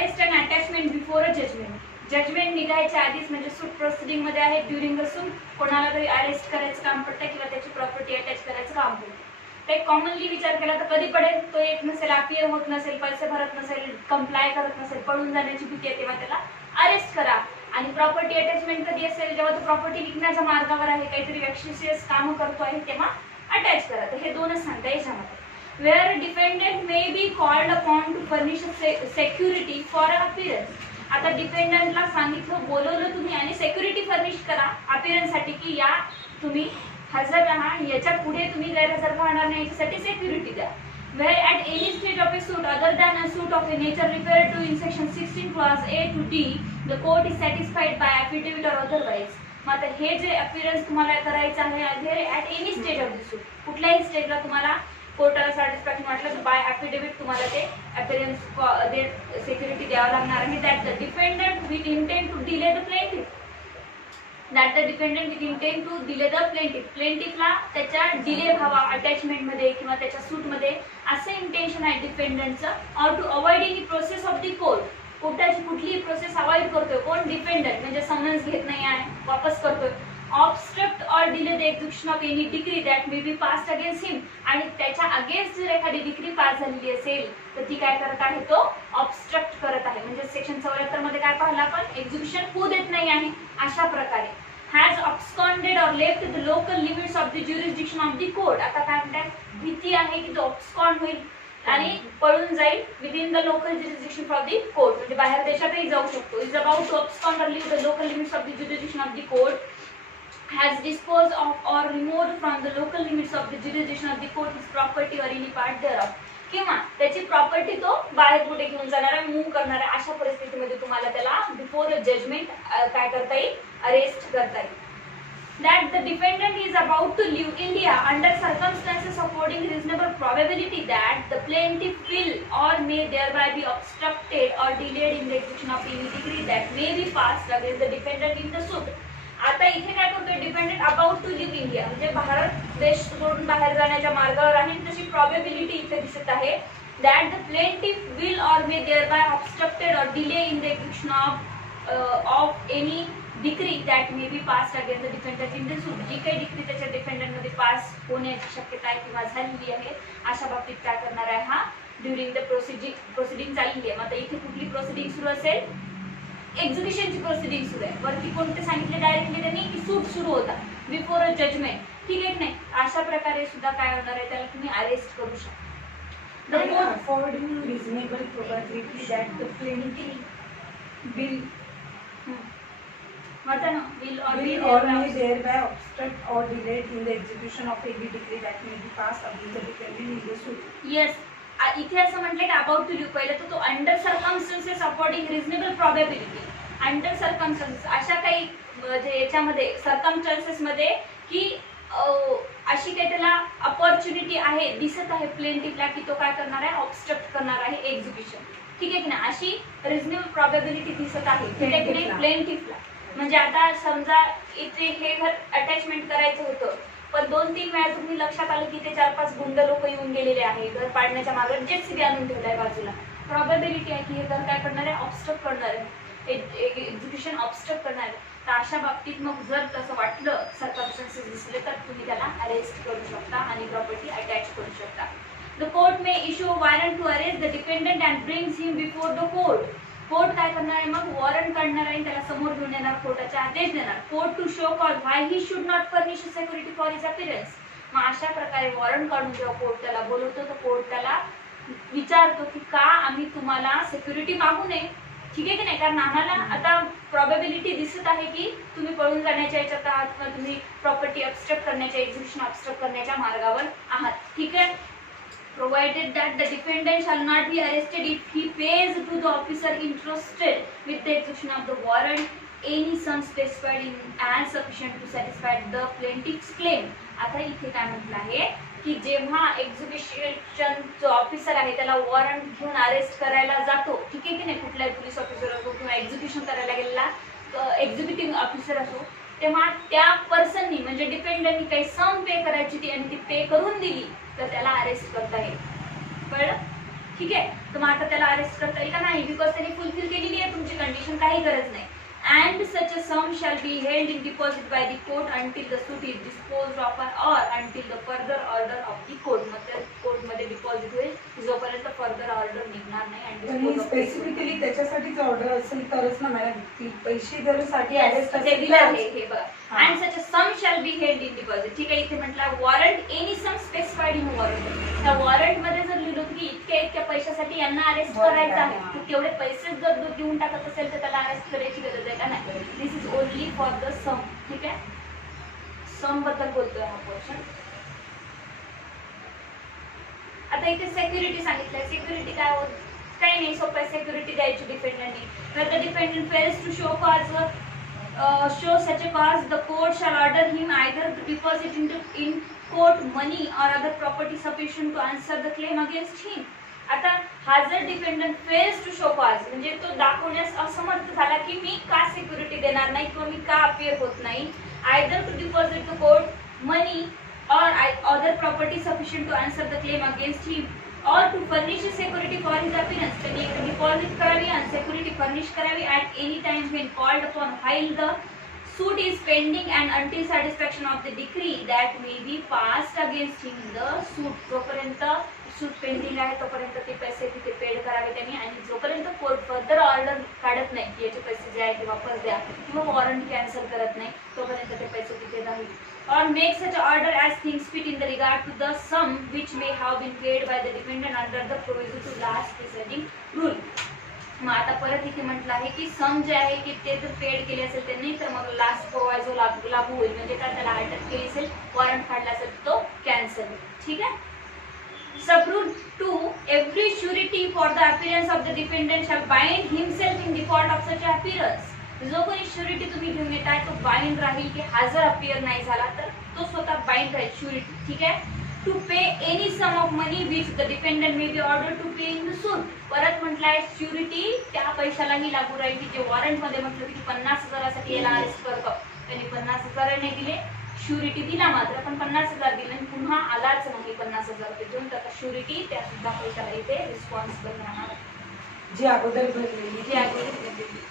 Arrest and attachment before a judgement. Judgement निघायच्या आधीच म्हणजे सूट प्रोसिडिंग मध्ये आहे, ड्युरिंग अ सूट कोणाला तरी अरेस्ट करायचं काम पडतं किंवा त्याची प्रॉपर्टी अटॅच करायचं काम पडतं. ते कॉमनली विचार केला तर कधी पडेल, तो येत नसेल, अपियर होत नसेल, पैसे भरत नसेल, कंप्लाय करत नसेल, पळून जाण्याची भीती आहे, तेव्हा त्याला अरेस्ट करा. आणि प्रॉपर्टी अटॅचमेंट कधी असेल, जेव्हा तो प्रॉपर्टी विकण्याच्या मार्गावर आहे, काहीतरी व्याक्शिशियस काम करतो आहे, तेव्हा अटॅच करा. तर हे दोनच सांगता याच्यामध्ये. Where defendant may be called upon to furnish security for appearance. आता डिपेंडंटला सांगितलं, बोलवलं तुम्ही आणि सेक्युरिटी फर्निश करा अपीयरन्ससाठी की या तुम्ही हजर राहा, याच्या पुढे तुम्ही गैरहजर राहणार नाही, याच्यासाठी सेक्युरिटी द्या. Where at any stage of a suit other than a suit of a nature referred to in section 16 clause A to D, the court is satisfied by affidavit or otherwise. आता हे जे appearance तुम्हाला करायचं आहे at any stage of the suit, कुठल्याही स्टेजला तुम्हाला कोर्टाला सॅटिस्फॅक्शन वाटलं तर बाय ॲफिडेव्हिट तुम्हाला ते अपीयरन्स सेक्युरिटी द्यावं लागणार आहे. That the dependent with intent to delay the plaintiff, that the dependent with intent to delay the plaintiff, प्लेंटिफला त्याच्या डिले व्हावा अटॅचमेंट मध्ये किंवा त्याच्या सूट मध्ये असं इंटेन्शन आहे डिपेंडंटचं. Or to avoid any process of the court, कोर्टाची कुठलीही प्रोसेस अवॉइड करतोय कोण, डिपेंडंट, म्हणजे समन्स घेत नाही आहे, वापस करतोय. Obstruct or delay the execution of any degree that may be passed against him, आणि त्याच्या अगेन्स्ट जर एखादी डिग्री पास झालेली असेल तर ती काय करत आहे, तो ऑब्स्ट्रक्ट करत आहे. म्हणजे सेक्शन 74 मध्ये काय पाहिलं आपण, एक्झिक्युशन होऊ देत नाही आहे. अशा प्रकारे has absconded or left the local limits of the jurisdiction of the court. आता काय म्हणतात, भीती आहे की तो abscond होईल आणि पळून जाईल within the local jurisdiction of the court, म्हणजे बाहेर देशातही जाऊ शकतो. Is about to abscond or leave the local limits of the jurisdiction of the court, has disposed of or removed from the local limits of the jurisdiction of the court his property or any part thereof, किंवा त्याची property तो बाहेर कुठे घेऊन जाणार आहे, move करणार आहे. अशा परिस्थितीमध्ये तुम्हाला त्याला बिफोर जजमेंट काय करता येईल, अरेस्ट करता येईल. That the defendant is about to leave India under circumstances affording reasonable probability that the plaintiff will or may thereby be obstructed or delayed in the execution of any decree that may be passed against the defendant in the suit. आता इथे काय करतोय, defendant about to leave India, म्हणजे भारत देश सोडून बाहेर जाण्याच्या मार्गावर आहे, तशी प्रॉबेबिलिटी इथे दिसत आहे. That the plaintiff will or may thereby obstructed or delay in the execution of any decree that may be passed against the defendant in the suit. जी काही डिक्री त्याच्या डिफेंडंट मध्ये पास होण्याची शक्यता आहे किंवा झालेली आहे, अशा बाबतीत काय करणार आहे हा, ड्युरिंग द प्रोसिडिंग चालली आहे. मग आता इथे कुठली प्रोसिडिंग सुरू असेल, एक्झिक्युशनची प्रोसिडिंग सुरू आहे. वरती कोणते सांगितले डायरेक्टली त्यांनी की सूट सुरू होता बिफोर अ जजमेंट, ठीक आहे की नाही. अशा प्रकारे सुद्धा काय होणार आहे, त्याला तुम्ही अरेस्ट करू शकता. The court affording reasonable probability that the plaintiff will may thereby obstruct or delayed in the execution of any decree that may be passed against the defendant in the suit. Yes, इथे असं म्हटलं की about to leave, पहिलं तर तो under circumstances according reasonable probability, under circumstances अशा काही म्हणजे याच्यामध्ये सर्कमस्टन्सेस मध्ये की अशी काही त्याला अपॉर्च्युनिटी आहे, दिसत आहे प्लेंटिफला की तो काय करणार आहे, ऑब्स्ट्रक्ट करणार आहे एक्झिक्युशन, ठीक आहे की नाही. अशी रिजनेबल प्रॉबेबिलिटी दिसत आहे, ठीक आहे की नाही, प्लेंटिफला. म्हणजे आता समजा इथे हे घर अटॅचमेंट करायचं होतं, पण 2-3 वेळा तुम्ही लक्षात आलं की ते 4-5 गुंड लोक येऊन गेलेले आहे, घर पाडण्याच्या मागे जेसीबी आणून ठेवलाय बाजूला, प्रॉबेबिलिटी आहे की हे घर काय करणार आहे, ऑब्स्ट्रक्ट करणार आहे, एक्झिक्युशन ऑब्स्ट्रक्ट करणार आहे. तर अशा बाबतीत मग जर तसं वाटलं, सर्कमस्टन्सेस दिसले, तर तुम्ही त्याला अरेस्ट करू शकता आणि प्रॉपर्टी अटॅच करू शकता. The court may issue warrant to arrest the defendant and brings him before the court. Court काय करणार आहे, मग वॉरंट काढणार आहे, त्याला समोर घेऊन येणार, कोर्टाचे आदेश देणार. Court to show cause why he should not furnish security for his appearance. मग अशा प्रकारे वॉरंट काढून जेव्हा कोर्ट त्याला बोलवतो, तर कोर्ट त्याला विचारतो की का आम्ही तुम्हाला सिक्युरिटी मागू नये, ठीक आहे की नाही. कारण आम्हाला आता प्रॉबेबिलिटी दिसत आहे की तुम्ही पळून जाण्याच्या याच्यात आहात किंवा तुम्ही प्रॉपर्टी ऑब्स्ट्रक्ट करण्याच्या, एक्झिक्युशन ऑब्स्ट्रक्ट करण्याच्या मार्गावर आहात, ठीक आहे. Provided that the defendant shall not be arrested if he pays to the officer interested with the execution of the warrant any sum specified in as sufficient to satisfy the plaintiff's claim. आता इथे काय म्हटलं आहे की जेव्हा execution जो officer आहे त्याला वॉरंट घेऊन अरेस्ट करायला जातो, ठीक आहे की नाही, कुठल्याही पोलीस ऑफिसर असो किंवा एक्झिक्युशन करायला गेलेला एक्झिक्युटिव्ह ऑफिसर असो, तेव्हा त्या पर्सननी म्हणजे डिपेंडंटनी काही सम पे करायची ती आणि ती पे करून दिली तर त्याला अरेस्ट करता येईल, कळलं, ठीक आहे. तर मग आता त्याला अरेस्ट करता येईल का नाही नाही, बिकॉज त्यांनी फुलफिल केलेली आहे तुमची कंडिशन, काही गरज नाही. And such a sum shall be held in deposit by the court until the suit is disposed of or until the further order of the court. मतलब कोर्ट मध्ये डिपॉझिट होईल जोपर्यंत फर्दर ऑर्डर निघणार नाही. Specifically त्याच्यासाठीच order असेल तरच ना मॅडम ती पैसे जर साठी अरेस्ट ते दिलं आहे हे बघा. And such a sum shall be held in deposit. ठीक आहे, इथे म्हटलं warrant any sum specified in warrant. त्या वॉरंट मध्ये जर लिहिलं की इतक्या पैशासाठी यांना अरेस्ट करायचं आहे, तर तेवढे पैसे जर देऊन टाकत असेल तर त्याला अरेस्ट करायची गरज आहे का नाही. दिस इज ओनली फॉर द सम. ठीक आहे, सम बद्दल बोलतोय हा पोर्शन. आता इथे सिक्युरिटी सांगितलंय. सिक्युरिटी काय होत, काही नाही, सोपं सिक्युरिटी द्यायची डिपेंडंटनी. तर the defendant fails to show cause show such a cause, the court shall order him either to deposit in court money or other property sufficient to answer the claim against him. आता हा जर defendant fails to show cause म्हणजे तो दाखवण्यास असमर्थ झाला की मी का सिक्युरिटी देणार नाही किंवा मी का अपियर होत नाही, either to deposit to court money or other property sufficient to answer the claim against him or to furnish a security for his appearance. त्यांनी एक डिपॉझिट करावी आणि सिक्युरिटी फर्निश करावी at any time when called upon while the suit is pending and until satisfaction of the decree that may be passed against him in the suit. जोपर्यंत सूट pending आहे तोपर्यंत ते पैसे तिथे पेड करावे त्यांनी, आणि जोपर्यंत कोर्ट फर्दर ऑर्डर काढत नाही की याचे पैसे जे आहे ते वापस द्या किंवा वॉरंट कॅन्सल करत नाही तोपर्यंत ते पैसे तिथे राहील. Or make such order as things fit in the regard to the sum which may have been paid by the defendant under the proviso to last preceding rule. मग आता परत इथे म्हटलं आहे की सम जे आहे की ते जर पेड केले असेल त्यांनी तर मग लास्ट प्रोव्हायझो लागू होईल, म्हणजे का त्याला अटक केली असेल, वॉरंट काढला असेल तो कॅन्सल होईल. ठीक आहे. Subrule 2, every surety for the appearance of the defendant shall bind himself in default of such appearance. जो कोणी श्युरिटी तुम्ही घेऊन येताय तो बाइंड राहील की हा जर अपियर नाही झाला तर तो स्वतः बाइंड राहील श्युरिटी. ठीक आहे. To pay any sum of money which the dependent may be order to pay in the suit. परत म्हटलंय श्युरिटी त्या पैशालाही लागू राहील की जे वॉरंट मध्ये म्हटलं की 50,000साठी याला अरेस्ट करतो, त्यांनी 50,000 नाही दिले, श्युरिटी दिला मात्र पण 50,000 दिले आणि पुन्हा आलाच नाही 50,000 रुपये देऊन, तर आता त्या सुद्धा पैशाला इथे रिस्पॉन्सिबल राहणार जी अगोदर भरलेली. जी अगोदर भरलेली.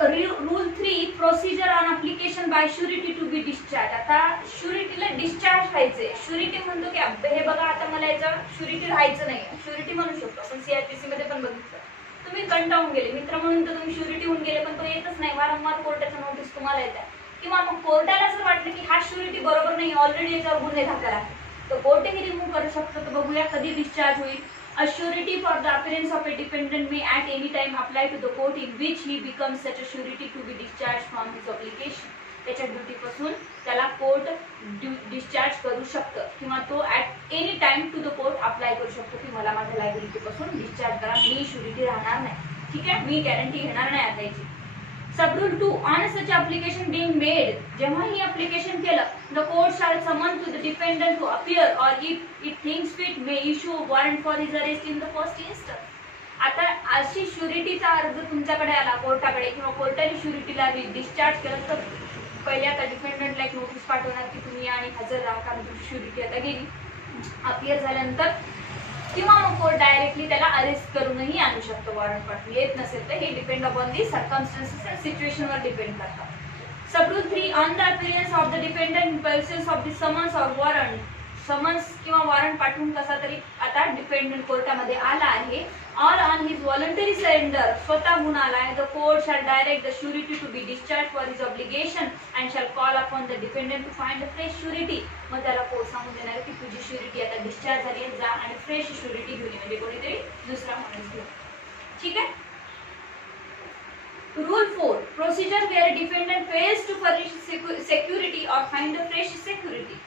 Rule 3, procedure on application by surety to be discharge. आता श्युरिटीला डिस्चार्ज व्हायचंय. श्युरिटी म्हणतो की हे बघा आता मला याचं श्युरिटी राहायचं नाही, श्युरिटी म्हणू शकतो आपण. CRPC मध्ये पण बघितलं, तुम्ही कंटाळून गेले मित्र म्हणून तर तुम्ही श्युरिटी होऊन गेले पण तो येतच नाही, वारंवार कोर्टाच्या नोटीस तुम्हाला येतात, किंवा मग कोर्टाला जर वाटलं की हा श्युरिटी बरोबर नाही, ऑलरेडी याच्यावर गुन्हे दाखल आहे, तर कोर्टही रिमूव्ह करू शकतो. तर बघूया कधी डिस्चार्ज होईल. A surety for the appearance of a defendant may at any time apply to the court in which he becomes such a surety to be discharged from his obligation. त्याच्या duty पासून त्याला court discharge करू शकतं किंवा तो at any time to the court apply करू शकतो की मला माझ्या लायबिलिटी पासून डिस्चार्ज करा, मी श्युरिटी राहणार नाही. ठीक आहे, मी गॅरंटी घेणार नाही आता याची. Subrule 2, on such application being made, जेव्हा ही application केलं, the court shall summon to the defendant to appear or if it thinks fit may issue a warrant for his arrest in the first instance. आता अशी श्युरिटीचा अर्ज तुमच्याकडे आला कोर्टाकडे किंवा कोर्टाने श्युरिटीला discharge केलं तर पहिले आता डिफेंडंटला एक नोटीस पाठवणार की तुम्ही आणि हजर राहा कारण तुमची श्युरिटी आता गेली. अपियर झाल्यानंतर किंवा मग कोर्ट डायरेक्टली त्याला अरेस्ट करूनही आणू शकतो वॉरंट पाठवून. येत नसेल तर हे depend upon the circumstances and सिच्युएशनवर डिपेंड करतात. Subrule 3, on the appearance of the defendant in presence of the summons or warrant. Summons किंवा वॉरंट पाठवून कसा तरी आता डिपेंडंट कोर्टामध्ये आला आहे, और ऑन हिज व्हॉलंटरी सरेंडर स्वतःहून आलाय, the court shall direct the surety to be discharge for his obligation and shall call upon the defendant to find a fresh surety. मग त्याला कोर्ट सांगून देणार की तुझी श्युरिटी आता डिस्चार्ज झाली आहे, जा आणि फ्रेश श्युरिटी घेऊन म्हणजे कोणीतरी दुसरा माणूस घेऊन. ठीक आहे. Rule 4, procedure where defendant fails to furnish security or find a fresh security.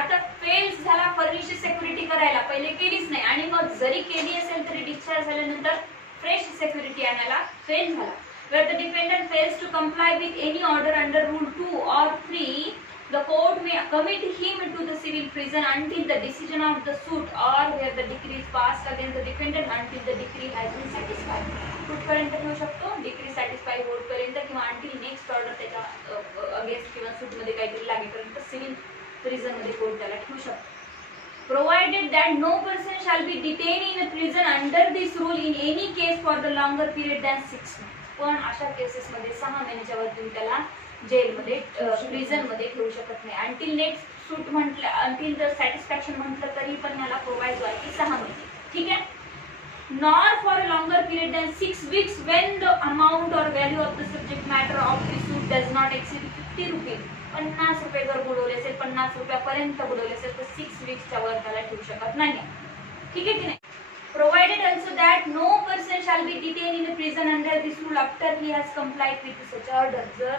आता फेल्स झाला फर्निश सिक्युरिटी करायला, पहिले केलीच नाही आणि मग जरी केली असेल तरी डिस्चार्ज झाल्यानंतर फ्रेश सिक्युरिटी आणायला फेल झाला. Where the defendant fails to comply with any order under Rule 2 or 3, the court may commit him to the civil prison until the decision of the suit or where the decree is passed against the defendant until the decree has been satisfied. कुठपर्यंत ठेवू शकतो? Decree satisfy होईपर्यंत किंवा until next order त्याच्या against किंवा सूट मध्ये काहीतरी लागेपर्यंत civil prison मध्ये कोर्ट त्याला ठेवू शकतो. provided that no person shall be detained in a prison under this rule in any case for the longer period than 6 months. पण अशा केसेस मध्ये 6 महिन्याच्या वर तुम्ही त्याला जेलमध्ये प्रिझन मध्ये ठेवू शकत नाही. अंटिल नेक्स्ट सूट म्हटलं, अंटिल द सॅटिस्फॅक्शन म्हटलं तरी पण याला प्रोव्हाइड आहे की 6 महिने. ठीक आहे. nor for a longer period than 6 weeks when the amount or value of the subject matter of the suit does not exceed 50 rupees. 50 रुपये जर बुडवले असेल, 50 रुपयापर्यंत बुडवले असेल तर 6 वीक्सच्या वर त्याला ठेवू शकत नाही. ठीक आहे की नाही. Provided also that no person shall be detained in a prison under this rule after he has complied with such order. जर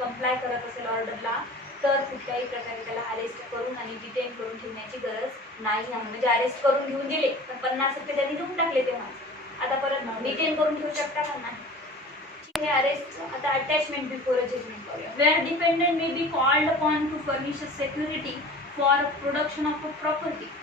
कंप्लाय करत असेल ऑर्डरला तर कुठल्याही प्रकारे त्याला अरेस्ट करून आणि डिटेन करून ठेवण्याची गरज नाही. म्हणजे अरेस्ट करून घेऊन गेले पण 50 रुपये त्यांनी देऊन टाकले तेव्हा आता परत डिटेन करून ठेवू शकता का नाही. हे अरेस्ट. आता अटॅचमेंट बिफोर अ जजमेंट करूया. Where dependent may be called upon to furnish security for production of a property.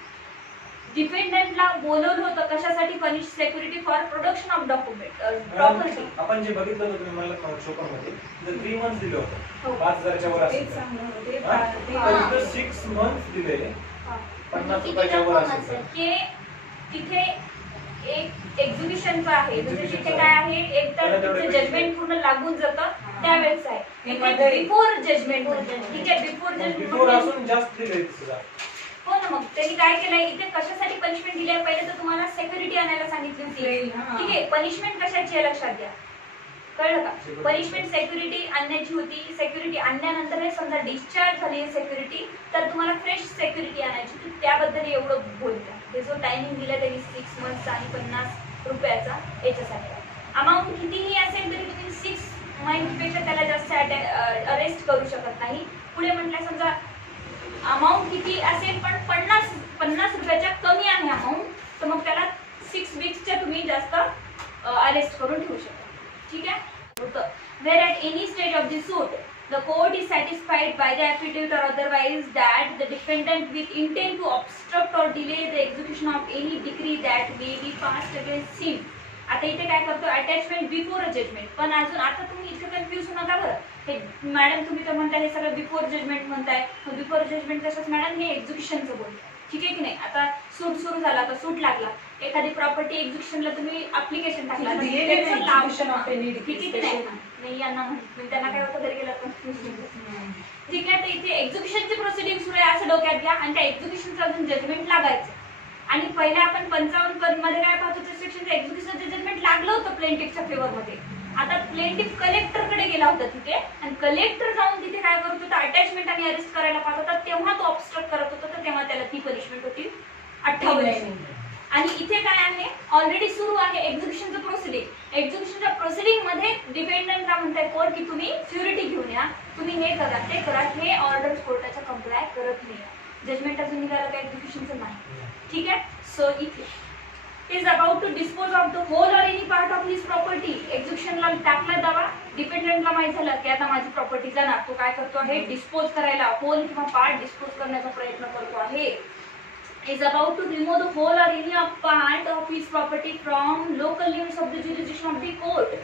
डिपेंडंटला बोलवलं होतं कशासाठी? Furnish security for production of document property. आपण जे बघितलं होतं तुम्ही मला शोपर मध्ये जर 3 मंथ्स दिले होते 5000च्या वर तेच असेल सांगणार होते. तर 6 मंथ्स दिले 50 रुपयाच्या वर असेल की तिथे एक एक्झिबिशनचं आहे. म्हणजे तिथे काय आहे, एक तर तिथे जजमेंट पूर्ण लागून जातं त्यावेळेस आहे. इथे बिफोर जजमेंट म्हणजे ठीक आहे. बिफोर बिफोर जजमेंट असून जास्त दिले सुद्धा. हो ना. मग त्यांनी काय केलंय इथे कशासाठी पनिशमेंट दिली आहे? पहिले तर तुम्हाला सिक्युरिटी आणायला सांगितली होती. ठीक आहे. पनिशमेंट कशाची आहे लक्षात घ्या. कळलं का? पनिशमेंट सिक्युरिटी आणण्याची होती. सिक्युरिटी आणल्यानंतर हे समजा डिस्चार्ज झाली सिक्युरिटी तर तुम्हाला फ्रेश सिक्युरिटी आणायची होती. त्याबद्दल एवढं बोलतात. ते जो टायमिंग दिला त्यांनी 6 मंथचा आणि 50 रुपयाचा याच्यासाठी. अमाऊंट कितीही असेल तरी तुम्ही 6 मंथपेक्षा त्याला जास्त अरेस्ट करू शकत नाही. पुढे म्हटलं समजा अमाऊंट किती असेल पण 50 रुपयाच्या कमी आहे अमाऊंट तर मग त्याला 6 वीक्सच्या तुम्ही जास्त अरेस्ट करून ठेवू शकता. ठीक आहे. Where at any stage of the suit the court is satisfied by the affidavit or otherwise that the defendant with intent to obstruct or delay the execution of any decree that may be passed against him. आता इथे काय करतो attachment before a judgement. पण अजून आता तुम्ही इतकं confuse होऊ नका बरं. हे मॅडम तुम्ही तर म्हणताय हे सगळं बिफोर जजमेंट म्हणताय. बिफोर जजमेंट कशाच मॅडम? हे एक्झिक्युशनचं बोलतो. ठीक आहे की नाही. आता सूट सुरू झाला, आता सूट लागला, एखादी प्रॉपर्टी एक्झिक्युशनला तुम्ही अप्लिकेशन टाकला नाही यांना म्हणून त्यांना काय होतं घरी गेलं कन्फ्युजन. ठीक आहे. तर इथे एक्झिक्युशनची प्रोसिडिंग सुरू आहे असं डोक्यात घ्या आणि त्या एक्झिक्युशनचं अजून जजमेंट लागायचं. आणि पहिला आपण 55 मध्ये काय पाहतो त्या सेक्शनचं एक्झिक्युशनचं जजमेंट लागलं होतं प्लेंटिफच्या फेवर मध्ये. आता प्लेंटिफ कलेक्टरकडे गेला होता तिथे आणि कलेक्टर जाऊन तिथे काय करत होता अटॅचमेंट आणि अरेस्ट करायला पाहत होता. तेव्हा तो ऑब्स्ट्रक्ट करत होता तर तेव्हा त्याला ती पनिशमेंट होती 58. आणि इथे काय आहे ऑलरेडी सुरू आहे एक्झिक्युशनचं प्रोसिडिंग. एक्झिक्युशनच्या प्रोसिडिंग मध्ये डिपेंडंटला म्हणताय कोर्ट की तुम्ही सिक्युरिटी घेऊन या, तुम्ही हे करा ते करा. हे ऑर्डर कोर्टाच्या कंप्लाय करत नाही. जजमेंट अजून निघालं काय एक्झिक्युशनचं नाही. ठीक आहे. सो इथे is about to dispose of the whole or any part of his property. एक्झिक्युशनला टाकला दावा, डिपेंडंटला माहित झालं की आता माझी प्रॉपर्टी जाणार. तो काय करतो आहे डिस्पोज करायला, होल किंवा पार्ट डिस्पोज करण्याचा प्रयत्न करतो आहे. is about to remove the whole or any part of his property from local limits of the jurisdiction of the court.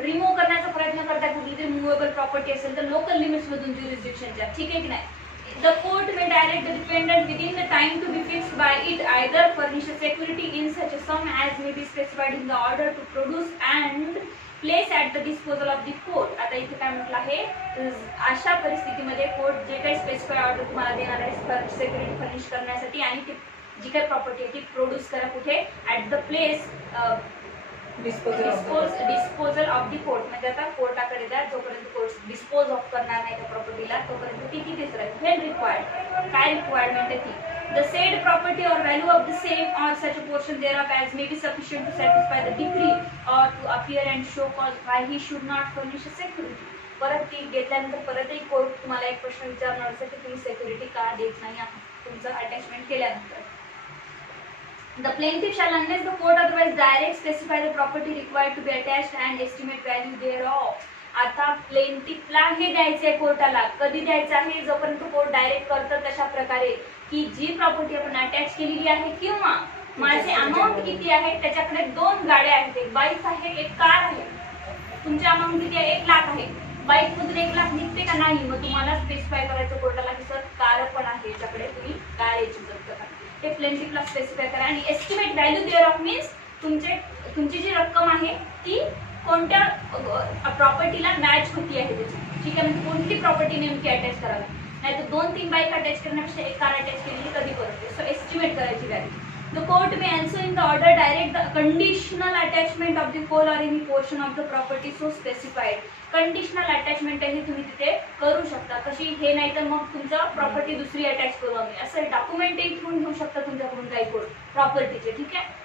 Remove करण्याचा प्रयत्न करतात. कुठली तरी मूवेबल प्रॉपर्टी असेल तर लोकल लिमिट्स मधून ज्युरिस्डिक्शनच्या. ठीक आहे की नाही. The court may direct the defendant within the time to be fixed by it either furnish a security in such a sum as may be specified in the order to produce and place at the disposal of the court. आता इथे काय म्हटलं आहे अशा परिस्थितीमध्ये court जे काही specified order तुम्हाला देणार आहे सिक्युरिटी फर्निश करण्यासाठी आणि ती जी काही प्रॉपर्टी आहे ती प्रोड्यूस करा कुठे at the place disposal of the court. म्हणजे आता कोर्टाकडे द्या. जोपर्यंत कोर्ट डिस्पोज ऑफ करणार नाही त्या प्रॉपर्टीला तोपर्यंत ती तिथेच राहील. व्हेन रिक्वायर्ड काय रिक्वायरमेंट आहे ती the said property or value of the same or such a portion thereof as may be sufficient to satisfy the degree or to appear and show cause why he should not furnish a security. परत ती घेतल्यानंतर परतही court तुम्हाला एक प्रश्न विचारणार असेल की तुम्ही सिक्युरिटी का देत नाही आहात तुमचं अटॅचमेंट केल्यानंतर. The plaintiff shall, unless the court otherwise direct, specify the property required to be attached and estimate value thereof. आता प्लेंटिफला हे द्यायचंय कोर्टाला. कधी द्यायचं आहे? जोपर्यंत कोर्ट डायरेक्ट करतं तशा प्रकारे की जी प्रॉपर्टी आपण अटॅच केलेली आहे किंवा माझे अमाऊंट किती आहे. त्याच्याकडे 2 गाड्या आहेत, एक बाईक आहे एक कार आहे. तुमचे अमाऊंट किती आहे? 1 लाख आहे. बाईक मधून 1 लाख निघते का नाही? मग तुम्हाला स्पेसिफाय करायचं कोर्टाला की सर कार पण आहे याच्याकडे, तुम्ही कार याची जप्त करा. ते प्लेंटिफला स्पेसिफाय करा. आणि estimate value thereof means तुमची जी रक्कम आहे ती कोणत्या प्रॉपर्टीला मॅच होती आहे त्याची. ठीक आहे, म्हणजे कोणती प्रॉपर्टी नेमकी अटॅच करावी. नाही तर 2-3 बाईक अटॅच करण्यापेक्षा एक कार अटॅच केलेली कधी परवडते. सो एस्टिमेट करायची value. The court may also in the order direct the conditional attachment of the whole or any portion of the property so specified. Conditional attachment हे तुम्ही तिथे करू शकता. कशी, हे नाही तर मग तुमचं प्रॉपर्टी दुसरी अटॅच करू आम्ही असं डॉक्युमेंटही ठेवून घेऊ शकता तुमच्याकडून काही प्रॉपर्टीचे. ठीक आहे.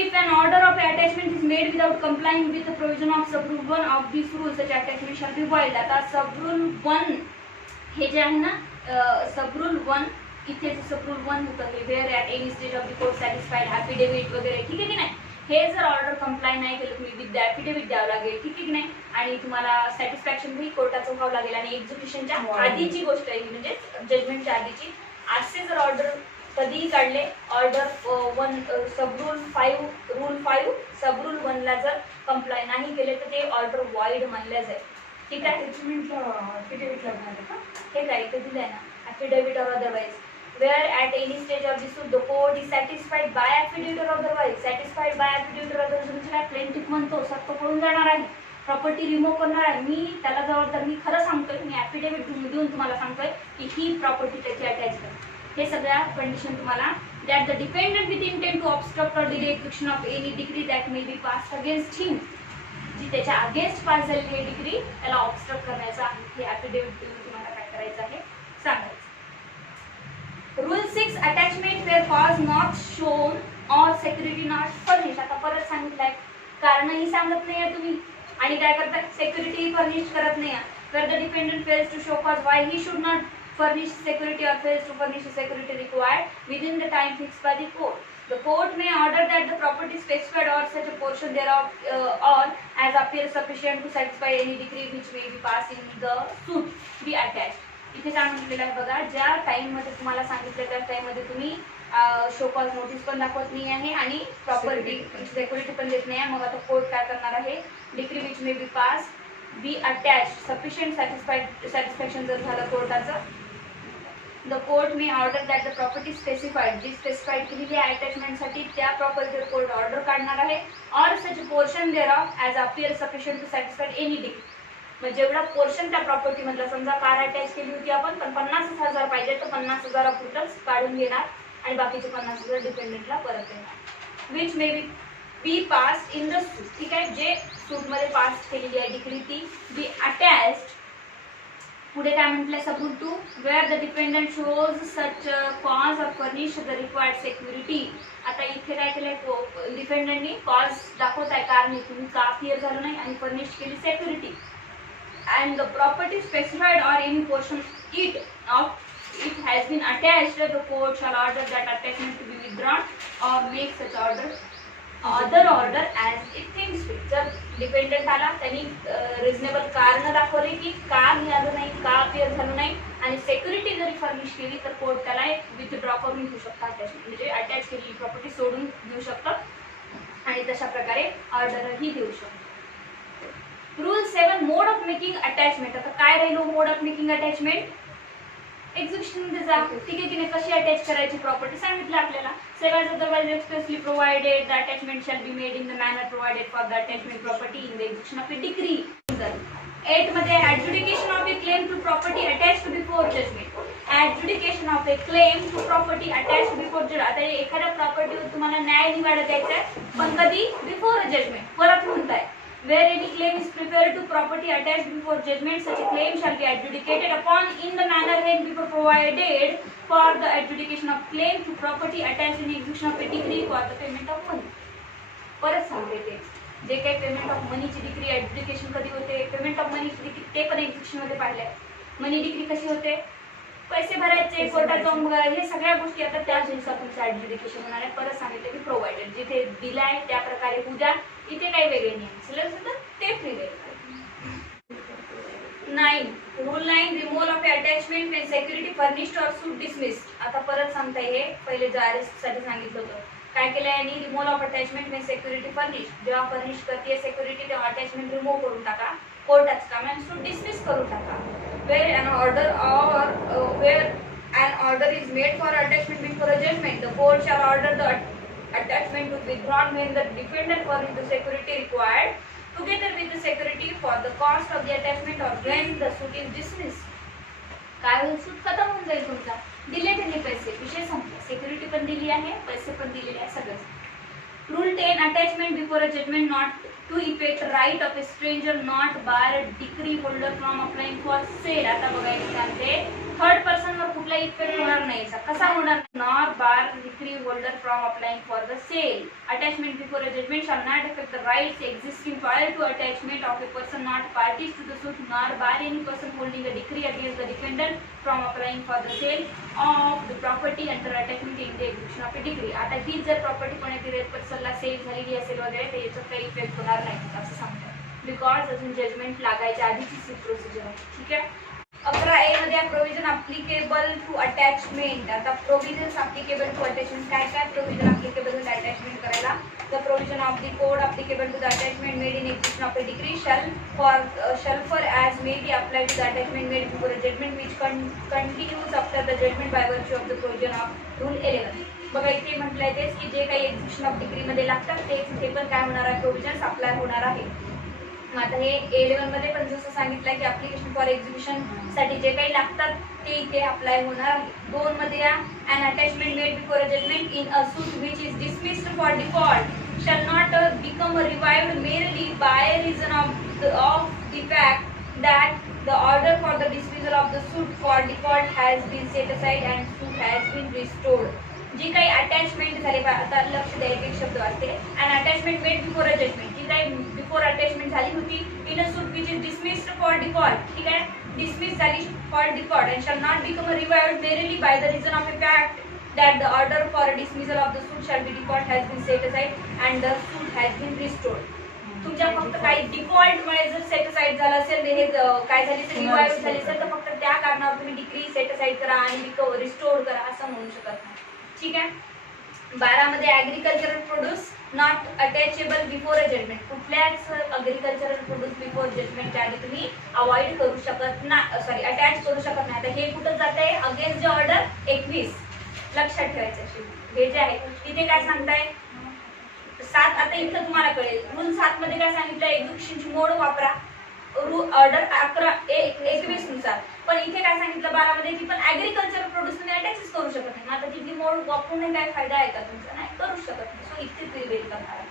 If an order of attachment is made without complying with the provision of subrule 1 of these rules, such attachment shall be void. आता subrule 1 हे जे आहे ना, subrule 1 इथे subrule 1 होतं हे where at any stage of the court satisfied affidavit वगैरे. ठीक आहे की नाही. हे जर ऑर्डर कंप्लाय नाही केलं तुम्ही विथ ॲफिडेव्हिट द्यावं लागेल. ठीक आहे की नाही. आणि तुम्हाला सॅटिस्फॅक्शन ही कोर्टाचं व्हावं लागेल. आणि एक्झिक्युशनच्या आधीची गोष्ट आहे म्हणजे जजमेंटच्या आधीची. असे जर ऑर्डर कधीही काढले, ऑर्डर 1 सबरूल 5 रूल 5 सबरूल 1 ला जर कंप्लाय नाही केले तर ते ऑर्डर वॉइड मानल्या जाईल. ठीक आहे. हे काय इथे दिलंय ना, affidavit or otherwise where at any stage of the suit the court is satisfied by affidavit or otherwise. satisfied by affidavit or otherwise म्हणजे काय, प्लेंटिफ म्हणतो सत्य पळून जाणार आहे, प्रॉपर्टी रिमूव्ह करणार आहे, मी त्याला जबाबदार, मी खरं सांगतोय, मी ॲफिडेव्हिट देऊन तुम्हाला सांगतोय की ही प्रॉपर्टी त्याची अटॅच करा. हे सगळ्या कंडिशन तुम्हाला that the dependent with intent to obstruct or delay execution of any degree that may be pass against him. जी त्याच्या अगेन्स्ट पास झालेली आहे डिग्री त्याला ऑब्स्ट्रक्ट करण्याचं आहे. हे ॲफिडेव्हिट देऊन तुम्हाला काय करायचं आहे सांगायचं. Rule 6 attachment where cause not shown or security not furnish. आता परत सांगितलंय, कारणही सांगत नाही तुम्ही आणि काय करता, सेक्युरिटी फर्निश करत नाही. Where the defendant fails to show cause why he should not furnish security or fails to furnish the security required within the time fixed by the court. The court may order that the property specified or such a portion thereof or as appears sufficient to satisfy any decree which may be passed in the suit be attached. इथे काय म्हटलेलं आहे बघा, ज्या time मध्ये तुम्हाला सांगितलं त्या टाइम मध्ये तुम्ही शो कॉज नोटीस पण दाखवत नाही आहे आणि प्रॉपर्टी सेक्युरिटी पण देत नाही आहे. मग आता कोर्ट काय करणार आहे, decree which may be pass be attach sufficient satisfaction जर झालं कोर्टाचं, the court may order that the property specified, जी स्पेसिफाईड केलेली आहे अटॅचमेंटसाठी त्या प्रॉपर्टीवर कोर्ट ऑर्डर काढणार आहे. और सच portion thereof as appear sufficient to satisfy any degree. म्हणजे जेवढा पोर्शन त्या प्रॉपर्टी मधला, समजा कार अटॅच केली होती आपण पण 50,000 पाहिजे तर 50,000 पुरतच काढून घेणार आणि बाकीचे 50,000 डिपेंडंटला परत देणार. Which may be pass in the suit. ठीक आहे, जे सूट मध्ये पास केलेली आहे डिग्री ती बी अटॅच्ड. पुढे काय म्हटलंय subrule 2 where the defendant shows such cause or furnish the required security. आता इथे काय केलंय, डिपेंडंटनी कॉज दाखवत आहे, कारण तुम्ही का क्लिअर झालं नाही आणि फर्निश केली security. and the property specified or any portion it has been attached, the court shall order that attachment to be withdrawn or make such other order as it thinks fit. जर dependent आला त्यांनी reasonable कारण दाखवले की का मिळालं नाही, का अपियर झालं नाही आणि सेक्युरिटी जरी फर्निश केली तर कोर्ट त्याला विथड्रॉ करून घेऊ शकता, अटॅचमेंट म्हणजे अटॅच केलेली प्रॉपर्टी सोडून घेऊ शकतं आणि तशा प्रकारे ऑर्डरही देऊ शकतो. Rule 7 mode of making attachment. आता काय राहिलो मोड ऑफ मेकिंग अटॅचमेंट, एक्झिक्युशन मध्ये जा. ठीक आहे की नाही, कशी अटॅच करायची प्रॉपर्टी सांगितलं आपल्याला. Save otherwise expressly provided the attachment shall be made in the manner provided for the attachment property in the execution of a decree. 8 मध्ये adjudication of a claim to property attached before judgement. Adjudication of a claim to property attached before judgement. आता एखाद्या प्रॉपर्टीवर तुम्हाला न्याय निवाडा द्यायचा आहे पण कधी, बिफोर जजमेंट. परत म्हणताय where any claim is preferred to property attached before judgment, such a claim shall be adjudicated upon in the manner hereinbefore provided for the adjudication of claim to property attached in execution of a decree for the payment of money. परत सांगते ते जे काही payment of मनीची degree एडज्युडिकेशन कधी होते, payment of मनीची degree ते पण एक्झिक्युशन मध्ये पाहिलंय. मनी डिग्री कशी होते, पैसे भरायचे, कोर्टात जाऊन बघा, हे सगळ्या गोष्टी आता त्याच दिवसात तुमचं ऍडज्युडिकेशन होणार आहे. परत सांगितलं की प्रोव्हाइडेड जिथे दिलाय त्या प्रकारे उद्या, इथे काही वेगळे नियम सिलेबस तर ते फ्री देईल. 9 rule 9 removal of attachment when security furnished or suit dismissed. आता परत सांगता हे पहिले जे अरेस्ट साठी सांगितलं होतं, काय केलंय यांनी, removal of attachment when security furnished. जेव्हा फर्निश करते सिक्युरिटी तेव्हा अटॅचमेंट रिमूव्ह करून टाका, कोर्टाचं काम, आणि सूट डिसमिस करून टाका. Where an order or where an order is made for attachment before a judgment, the court shall order the attachment to be withdrawn when the defendant furnished the security required together with the security for the cost of the attachment or when the suit is dismissed. काय होईल, सूट खतम होऊन जाईल तुमचा, दिले त्यांनी पैसे, विषय संपला, सिक्युरिटी पण दिली आहे, पैसे पण दिलेले आहे, सगळं. Rule 10, attachment before a judgment not to effect right of a stranger not bar a decree holder from applying for sale. आता बघायचं सांगते, थर्ड पर्सन वर कुठला इफेक्ट होणार नाही. कसा होणार? Not bar decree holder from applying for the sale. Attachment before a judgement shall not affect the rights existing prior to attachment of a person not parties to the suit nor bar any person holding a decree against the defendant from applying for the sale of the property under attachment in the execution of a decree. आता ही जर property कोणाची rate पर्सनला sale झालेली असेल वगैरे तर याच्यात काही effect होणार नाही असं सांगतात, बिकॉज अजून जजमेंट लागायच्या आधीची प्रोसिजर आहे. ठीक आहे. 11A मध्ये प्रोव्हिजन अप्लिकेबल टू अटॅचमेंट. आता प्रोव्हिजन्स अप्लिकेबल टू अटॅचमेंट काय काय प्रोव्हिजन अप्लिकेबल टू अटॅचमेंट करायला, the provision of the code applicable to the attachment made in execution of a decree shall for as may be applied to the attachment made before a judgment which continues after the judgment by virtue of the provision of Rule 11. बघा इथे म्हटलंय तेच की जे काही execution of degree मध्ये लागतात तेच इथे पण काय होणार आहे, प्रोव्हिजन्स अप्लाय होणार आहे. आता हे 11 मध्ये पण जसं सांगितलं की ऍप्लिकेशन फॉर एक्झिक्युशन साठी जे काही लागतात ते इथे अप्लाय होणार आहे. 2 मध्ये या an attachment made before a judgment in a suit which is dismissed for default shall not become revived merely by reason of the fact that the order for the dismissal of the suit for default has been set aside and suit has been restored. जी काही attachment झाली, आता लक्ष द्यायचे एक शब्द वाचते, an attachment made before a judgement, जी काही बिफोर अटॅचमेंट झाली होती in a suit which is dismissed for default. ठीक आहे, डिसमिस झाली for default and shall not become revived merely by the reason of a fact that the order for a dismissal of the suit shall be default has been set aside and the suit has been restored. तुमच्या फक्त काही default मुळे जर set aside झालं असेल, हे काय झाली तर रिवाइव्ह झाली असेल तर फक्त त्या कारणावर तुम्ही डिग्री सेट असाइड करा आणि रिस्टोर करा असं म्हणू शकत नाही. ठीक आहे. 12 मध्ये agricultural produce not attachable before a judgement. कुठल्याच अग्रिकल्चरल प्रोड्यूस बिफोर जजमेंटच्या आधी तुम्ही अवॉइड करू शकत नाही, सॉरी अटॅच करू शकत नाही. तर हे कुठं जात आहे, अगेन्स्ट द ऑर्डर 21. लक्षात ठेवायचं हे जे आहे तिथे काय सांगताय 7. आता इथं तुम्हाला कळेल रूल 7 मध्ये काय सांगितलं, एक्झिक्युशनची मोड वापरा ऑर्डर 11-21 नुसार. पण इथे काय सांगितलं 12 मध्ये की पण ऍग्रिकल्चर प्रोड्यूस तुम्ही अटॅचच करू शकत नाही. आता तिथली मोड वापरून काय फायदा आहे का तुमचा, नाही करू शकत नाही. सो इथे प्रिव्हेंट करणार.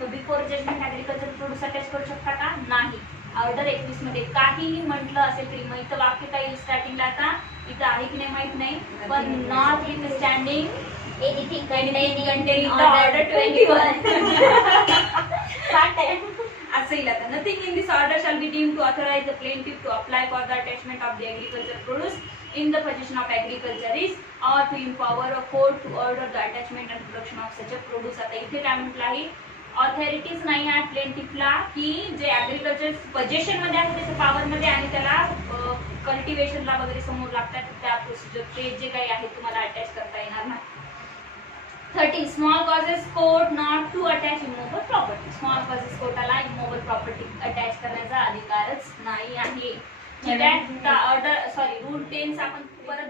तर before judgement agriculture produce attach करू शकता का, नाही. ऑर्डर 21 मध्ये काहीही म्हटलं असेल तरी मग इथं वाक्य काय येईल स्टार्टिंगला, आता इथं आहे की नाही माहित नाही, पण notwithstanding anything containing order 21 असं येईल. आता nothing in this order shall be deemed to authorise the plaintiff to apply for the attachment of the agriculture produce in the possession of agriculturist or to empower a court to order the attachment and production of such a produce. आता इथे काय म्हटलं आहे, authorities नाही आहे प्लेंटिफला की जे agriculture position मध्ये आहे त्याच्या पॉवर मध्ये आणि त्याला कल्टिवेशनला वगैरे समोर लागतात त्या प्रोसिजर ते जे काही आहे तुम्हाला अटॅच करता येणार नाही. 30 small causes court not to attach immovable property. Small causes कोर्टाला इमोबल प्रॉपर्टी अटॅच करण्याचा अधिकारच नाही आहे. ठीक आहे. ऑर्डर सॉरी रूल 10 आपण परत